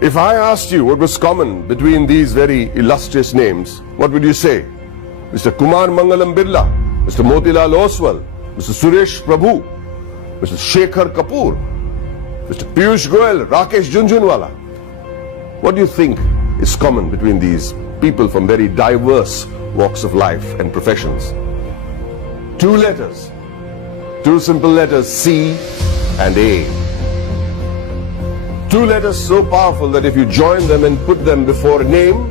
If I asked you what was common between these very illustrious names, what would you say? Mr. Kumar Mangalam Birla, Mr. Motilal Oswal, Mr. Suresh Prabhu, Mr. Shekhar Kapoor, Mr. Piyush Goyal, Rakesh Jhunjhunwala. What do you think is common between these people from very diverse walks of life and professions? Two letters, two simple letters, C and A. Two letters so powerful that if you join them and put them before a name,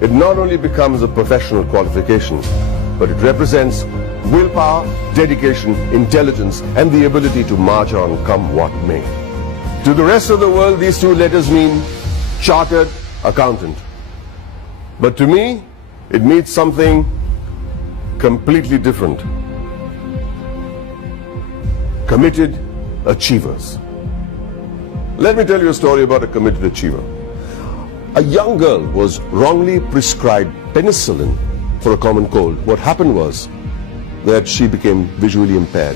it not only becomes a professional qualification, but it represents willpower, dedication, intelligence, and the ability to march on come what may. To the rest of the world, these two letters mean chartered accountant. But to me, it means something completely different. Committed achievers. Let me tell you a story about a committed achiever. A young girl was wrongly prescribed penicillin for a common cold. What happened was that she became visually impaired.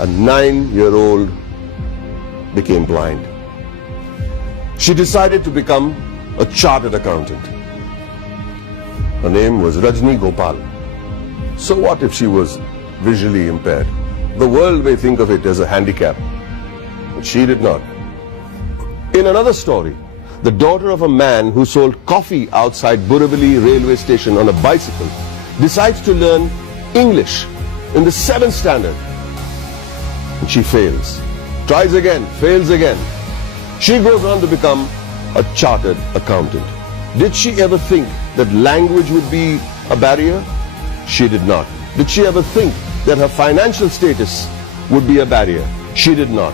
A 9-year-old became blind. She decided to become a chartered accountant. Her name was Rajni Gopal. So what if she was visually impaired? The world may think of it as a handicap, but she did not. In another story, the daughter of a man who sold coffee outside Borivali railway station on a bicycle decides to learn English in the 7th standard. And she fails. Tries again, fails again. She goes on to become a chartered accountant. Did she ever think that language would be a barrier? She did not. Did she ever think that her financial status would be a barrier? She did not.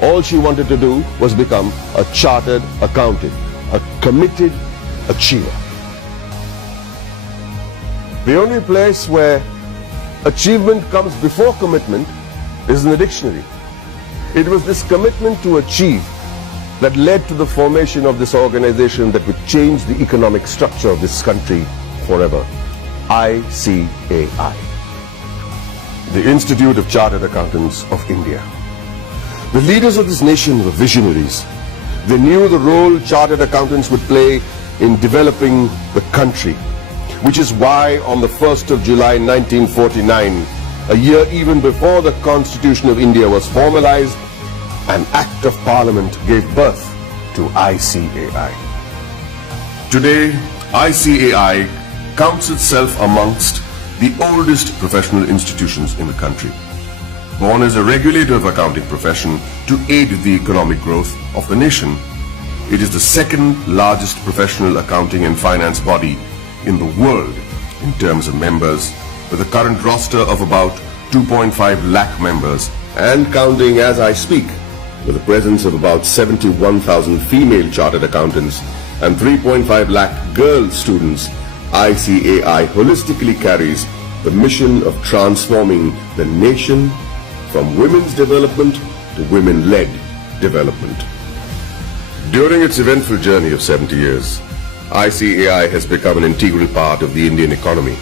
All she wanted to do was become a chartered accountant, a committed achiever. The only place where achievement comes before commitment is in the dictionary. It was this commitment to achieve that led to the formation of this organization that would change the economic structure of this country forever. ICAI, the Institute of Chartered Accountants of India. The leaders of this nation were visionaries. They knew the role chartered accountants would play in developing the country, which is why on the 1st of July 1949, a year even before the Constitution of India was formalized, an Act of Parliament gave birth to ICAI. Today, ICAI counts itself amongst the oldest professional institutions in the country. Born as a regulator of accounting profession to aid the economic growth of the nation, it is the second largest professional accounting and finance body in the world in terms of members, with a current roster of about 2.5 lakh members and counting as I speak, with a presence of about 71,000 female chartered accountants and 3.5 lakh girl students. ICAI holistically carries the mission of transforming the nation from women's development to women-led development. During its eventful journey of 70 years, ICAI has become an integral part of the Indian economy,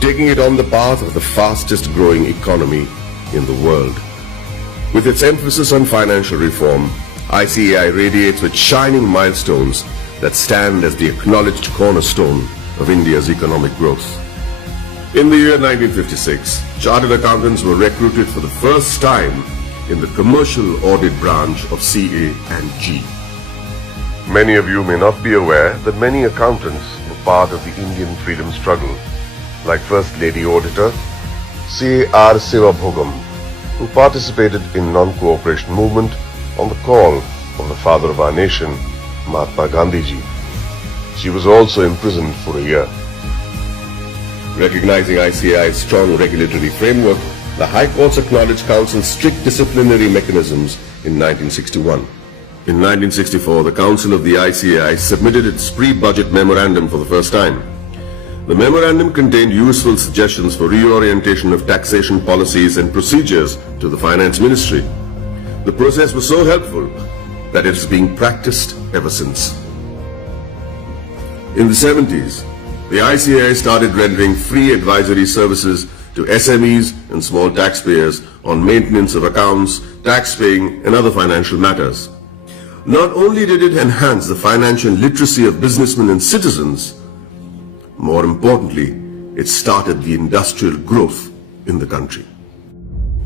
taking it on the path of the fastest growing economy in the world. With its emphasis on financial reform, ICAI radiates with shining milestones that stand as the acknowledged cornerstone of India's economic growth. In the year 1956, chartered accountants were recruited for the first time in the commercial audit branch of CA and G. Many of you may not be aware that many accountants were part of the Indian freedom struggle, like First Lady Auditor C.R. Sivabhogam, who participated in non-cooperation movement on the call of the father of our nation, Mahatma Gandhi ji. She was also imprisoned for a year. Recognizing ICAI's strong regulatory framework, the High Courts acknowledged Council's strict disciplinary mechanisms in 1961. In 1964, the Council of the ICAI submitted its pre-budget memorandum for the first time. The memorandum contained useful suggestions for reorientation of taxation policies and procedures to the Finance Ministry. The process was so helpful that it is being practiced ever since. In the 70s, the ICAI started rendering free advisory services to SMEs and small taxpayers on maintenance of accounts, tax paying and other financial matters. Not only did it enhance the financial literacy of businessmen and citizens, more importantly, it started the industrial growth in the country.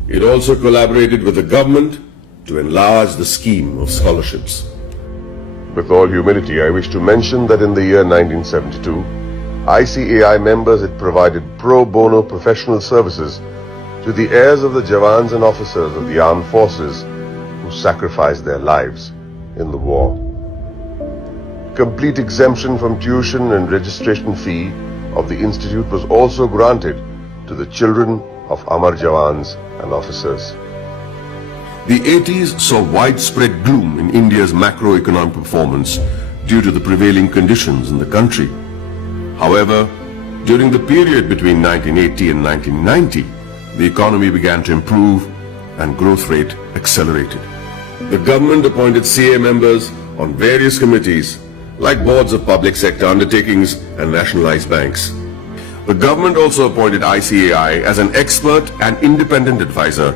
It also collaborated with the government to enlarge the scheme of scholarships. With all humility, I wish to mention that in the year 1972, ICAI members had provided pro bono professional services to the heirs of the Jawans and officers of the armed forces who sacrificed their lives in the war. Complete exemption from tuition and registration fee of the institute was also granted to the children of Amar Jawans and officers. The 80s saw widespread gloom in India's macroeconomic performance due to the prevailing conditions in the country. However, during the period between 1980 and 1990, the economy began to improve and growth rate accelerated. The government appointed CA members on various committees like boards of public sector undertakings and nationalized banks. The government also appointed ICAI as an expert and independent advisor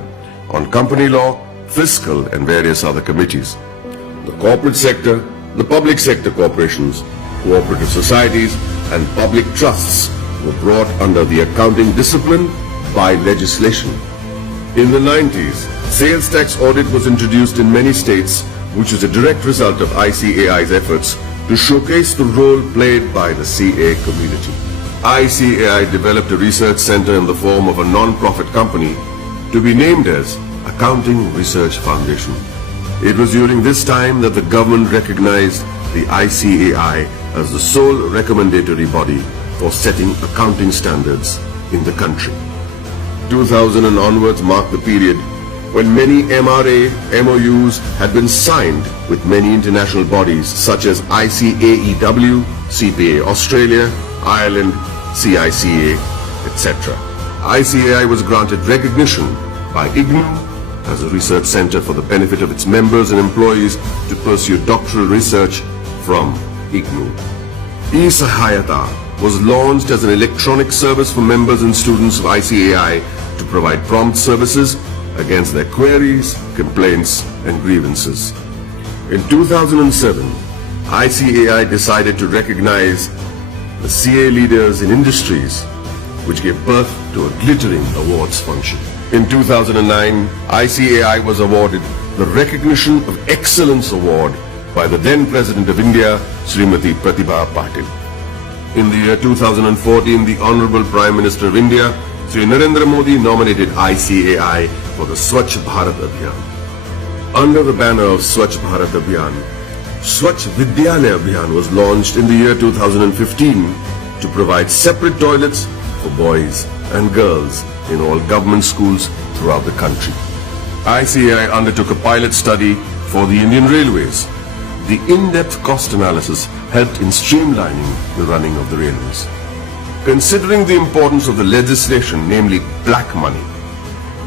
on company law, fiscal and various other committees. The corporate sector, the public sector corporations, cooperative societies and public trusts were brought under the accounting discipline by legislation. In the 90s, sales tax audit was introduced in many states, which is a direct result of ICAI's efforts to showcase the role played by the CA community. ICAI developed a research center in the form of a non-profit company to be named as Accounting Research Foundation. It was during this time that the government recognized the ICAI as the sole recommendatory body for setting accounting standards in the country. 2000 and onwards marked the period when many MRA MOUs had been signed with many international bodies such as ICAEW, CPA Australia, Ireland, CICA, etc. ICAI was granted recognition by IGNOU as a research center for the benefit of its members and employees to pursue doctoral research from IGNOU. eSahayata was launched as an electronic service for members and students of ICAI to provide prompt services against their queries, complaints and grievances. In 2007, ICAI decided to recognize the CA leaders in industries, which gave birth to a glittering awards function. In 2009, ICAI was awarded the Recognition of Excellence Award by the then President of India, Srimati Pratibha Patil. In the year 2014, the Honorable Prime Minister of India, Sri Narendra Modi, nominated ICAI for the Swachh Bharat Abhiyan. Under the banner of Swachh Bharat Abhiyan, Swachh Vidyalaya Abhiyan was launched in the year 2015 to provide separate toilets for boys and girls in all government schools throughout the country. ICAI undertook a pilot study for the Indian Railways. The in-depth cost analysis helped in streamlining the running of the railways. Considering the importance of the legislation, namely black money,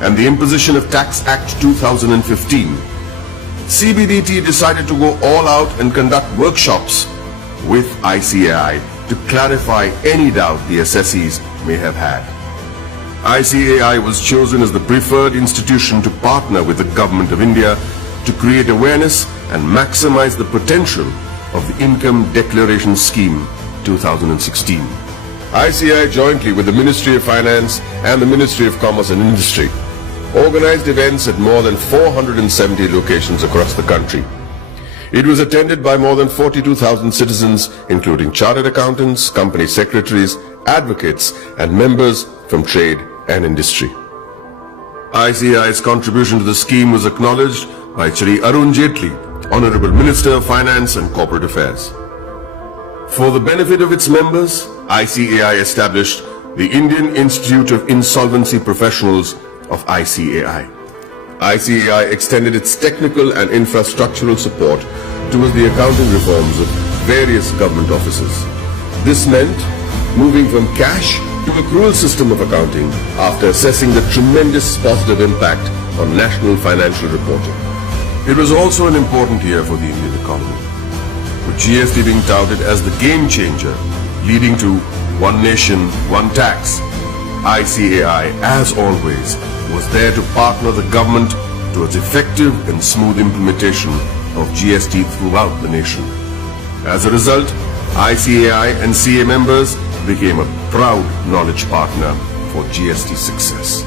and the imposition of Tax Act 2015, CBDT decided to go all out and conduct workshops with ICAI to clarify any doubt the assessees may have had. ICAI was chosen as the preferred institution to partner with the Government of India to create awareness and maximize the potential of the Income Declaration Scheme 2016. ICAI, jointly with the Ministry of Finance and the Ministry of Commerce and Industry, organized events at more than 470 locations across the country. It was attended by more than 42,000 citizens, including chartered accountants, company secretaries, advocates, and members from trade and industry. ICAI's contribution to the scheme was acknowledged by Shri Arun Jaitley, Honorable Minister of Finance and Corporate Affairs. For the benefit of its members, ICAI established the Indian Institute of Insolvency Professionals of ICAI. ICAI extended its technical and infrastructural support towards the accounting reforms of various government offices. This meant moving from cash to accrual system of accounting after assessing the tremendous positive impact on national financial reporting. It was also an important year for the Indian economy, with GST being touted as the game changer, leading to one nation, one tax. ICAI, as always, was there to partner the government towards effective and smooth implementation of GST throughout the nation. As a result, ICAI and CA members became a proud knowledge partner for GST success.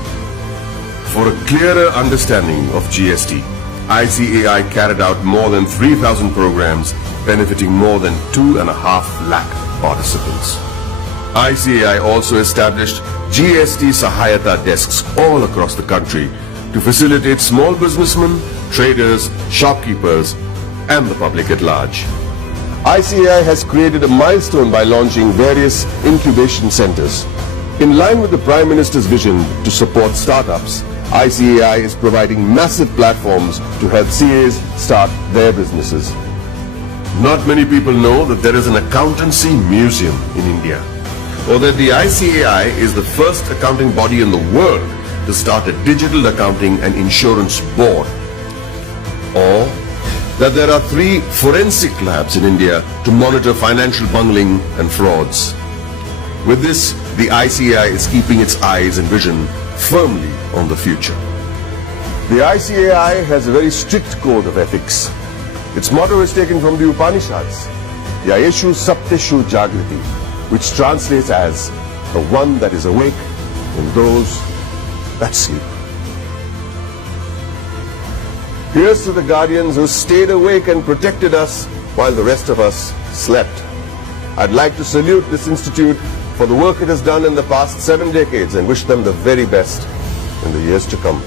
For a clearer understanding of GST, ICAI carried out more than 3,000 programs benefiting more than 2.5 lakh participants. ICAI also established GST Sahayata desks all across the country to facilitate small businessmen, traders, shopkeepers, and the public at large. ICAI has created a milestone by launching various incubation centers. In line with the Prime Minister's vision to support startups, ICAI is providing massive platforms to help CAs start their businesses. Not many people know that there is an accountancy museum in India, or that the ICAI is the first accounting body in the world to start a digital accounting and insurance board, or that there are 3 forensic labs in India to monitor financial bungling and frauds. With this, the ICAI is keeping its eyes and vision firmly on the future. The ICAI has a very strict code of ethics. Its motto is taken from the Upanishads, Yayeshu Sapteshu Jagriti, which translates as the one that is awake in those that sleep. Here's to the guardians who stayed awake and protected us while the rest of us slept. I'd like to salute this institute for the work it has done in the past 7 decades and wish them the very best in the years to come.